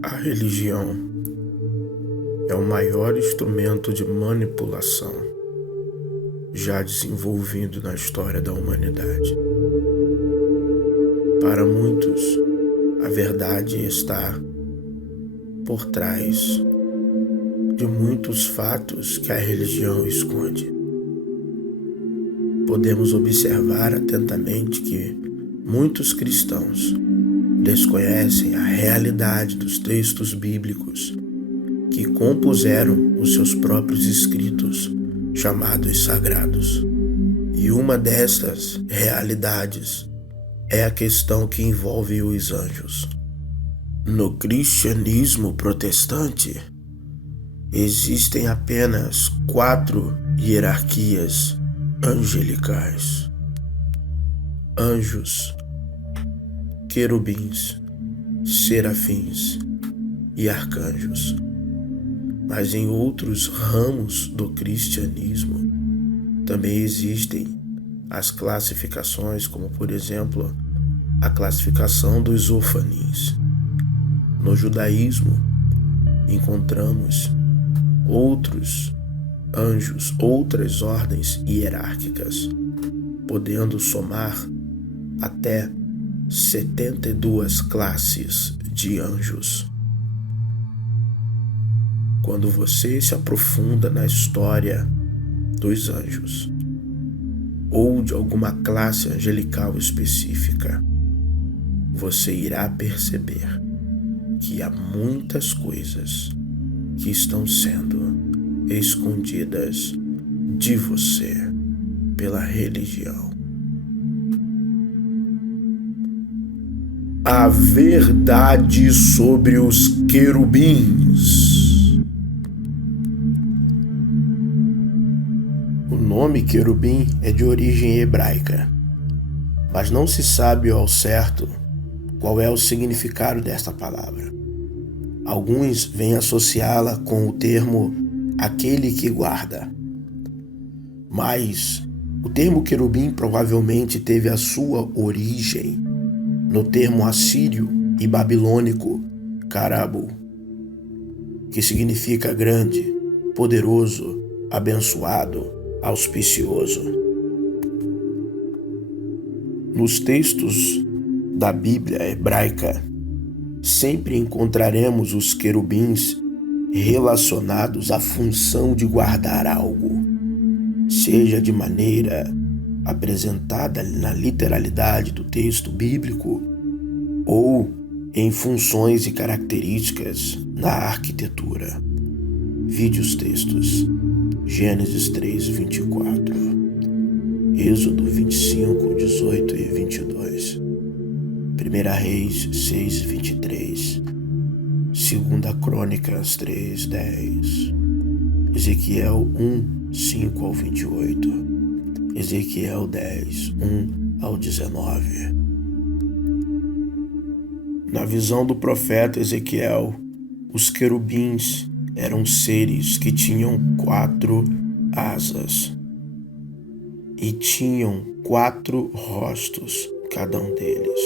A religião é o maior instrumento de manipulação já desenvolvido na história da humanidade. Para muitos, a verdade está por trás de muitos fatos que a religião esconde. Podemos observar atentamente que muitos cristãos desconhecem a realidade dos textos bíblicos que compuseram os seus próprios escritos, chamados sagrados. E uma destas realidades é a questão que envolve os anjos. No cristianismo protestante, existem apenas 4 hierarquias angelicais: anjos, querubins, serafins e arcanjos. Mas em outros ramos do cristianismo também existem as classificações, como por exemplo a classificação dos ofanins. No judaísmo encontramos outros anjos, outras ordens hierárquicas, podendo somar até 72 classes de anjos. Quando você se aprofunda na história dos anjos ou de alguma classe angelical específica, você irá perceber que há muitas coisas que estão sendo escondidas de você pela religião. A verdade sobre os querubins. O nome querubim é de origem hebraica, mas não se sabe ao certo qual é o significado desta palavra. Alguns vêm associá-la com o termo aquele que guarda. Mas o termo querubim provavelmente teve a sua origem no termo assírio e babilônico carabu, que significa grande, poderoso, abençoado, auspicioso. Nos textos da Bíblia hebraica, sempre encontraremos os querubins relacionados à função de guardar algo, seja de maneira apresentada na literalidade do texto bíblico ou em funções e características na arquitetura. Vide os textos: Gênesis 3, 24, Êxodo 25, 18 e 22, 1 Reis 6, 23, 2 Crônicas 3, 10, Ezequiel 1, 5 ao 28, Ezequiel 10, 1 ao 19. Na visão do profeta Ezequiel, os querubins eram seres que tinham 4 asas e tinham 4 rostos, cada um deles: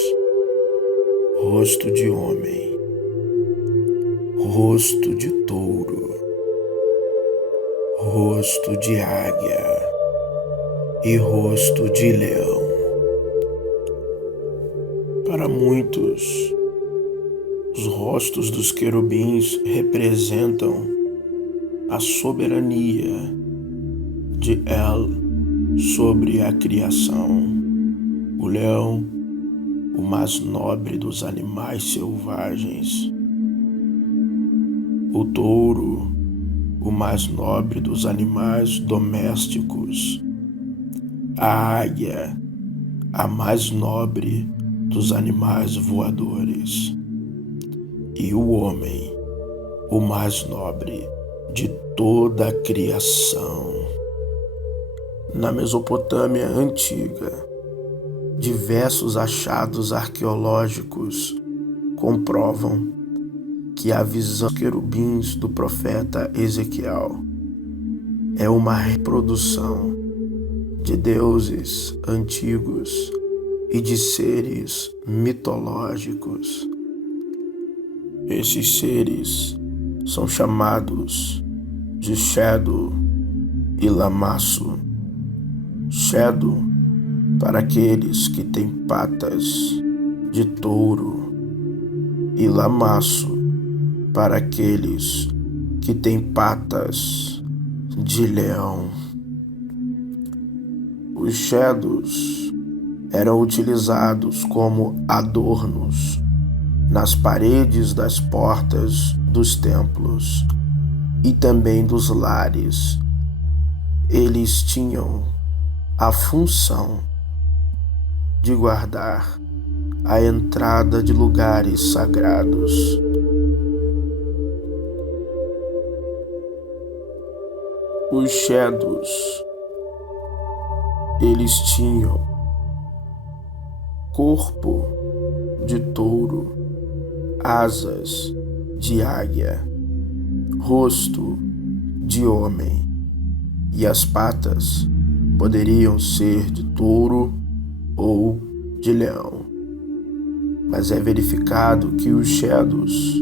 rosto de homem, rosto de touro, rosto de águia e rosto de leão. Para muitos, os rostos dos querubins representam a soberania de El sobre a criação. O leão, o mais nobre dos animais selvagens. O touro, o mais nobre dos animais domésticos. A águia, a mais nobre dos animais voadores. E o homem, o mais nobre de toda a criação. Na Mesopotâmia antiga, diversos achados arqueológicos comprovam que a visão dos querubins do profeta Ezequiel é uma reprodução de deuses antigos e de seres mitológicos. Esses seres são chamados de Shadow e Lamassu. Shadow para aqueles que têm patas de touro e Lamassu para aqueles que têm patas de leão. Os Shadows eram utilizados como adornos nas paredes das portas dos templos e também dos lares. Eles tinham a função de guardar a entrada de lugares sagrados. Os Shadows, eles tinham corpo de touro, asas de águia, rosto de homem, e as patas poderiam ser de touro ou de leão. Mas é verificado que os Shadows,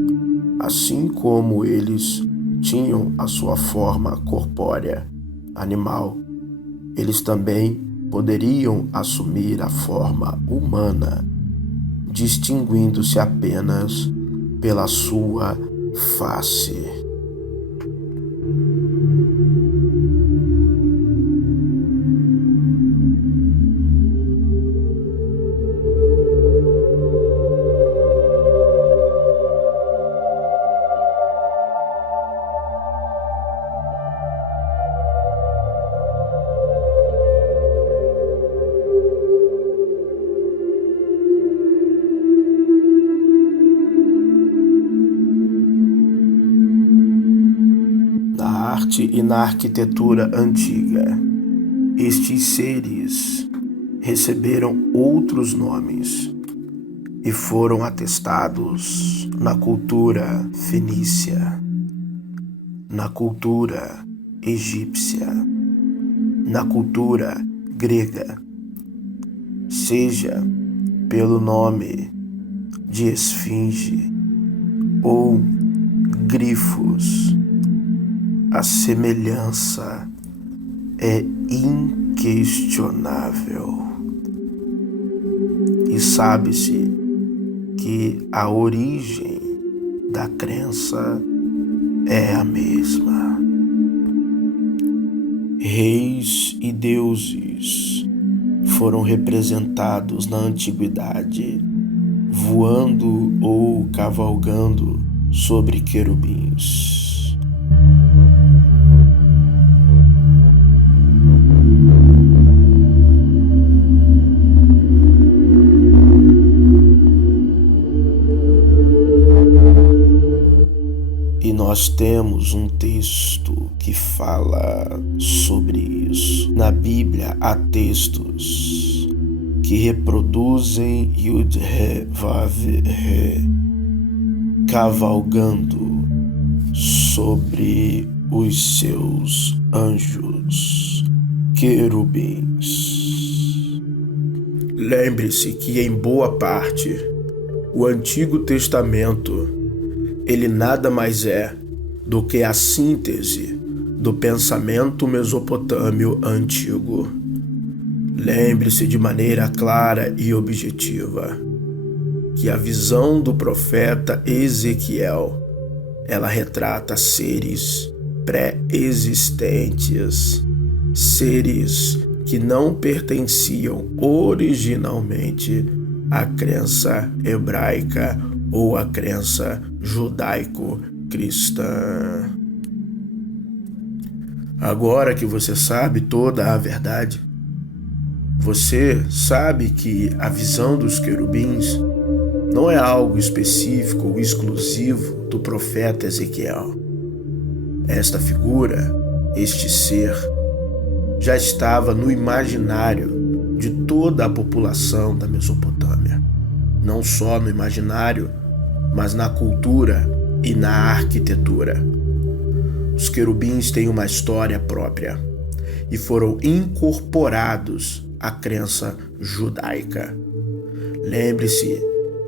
assim como eles tinham a sua forma corpórea animal, eles também poderiam assumir a forma humana, distinguindo-se apenas pela sua face. E na arquitetura antiga, estes seres receberam outros nomes e foram atestados na cultura fenícia, na cultura egípcia, na cultura grega, seja pelo nome de esfinge ou grifos. A semelhança é inquestionável e sabe-se que a origem da crença é a mesma. Reis e deuses foram representados na antiguidade voando ou cavalgando sobre querubins. E nós temos um texto que fala sobre isso. Na Bíblia há textos que reproduzem Yud He Vav He cavalgando sobre os seus anjos querubins. Lembre-se que em boa parte o Antigo Testamento ele nada mais é do que a síntese do pensamento mesopotâmio antigo. Lembre-se de maneira clara e objetiva que a visão do profeta Ezequiel, ela retrata seres pré-existentes, seres que não pertenciam originalmente à crença hebraica ou à crença judaico-cristã. Agora que você sabe toda a verdade, você sabe que a visão dos querubins não é algo específico ou exclusivo do profeta Ezequiel. Esta figura, este ser, já estava no imaginário de toda a população da Mesopotâmia. Não só no imaginário, mas na cultura e na arquitetura. Os querubins têm uma história própria e foram incorporados à crença judaica. Lembre-se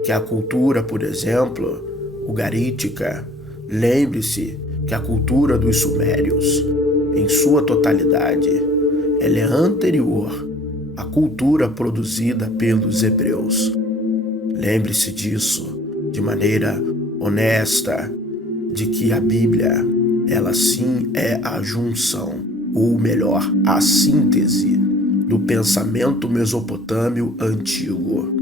que a cultura, por exemplo, ugarítica, lembre-se que a cultura dos sumérios, em sua totalidade, ela é anterior à cultura produzida pelos hebreus. Lembre-se disso de maneira honesta, de que a Bíblia, ela sim é a junção, ou melhor, a síntese do pensamento mesopotâmio antigo.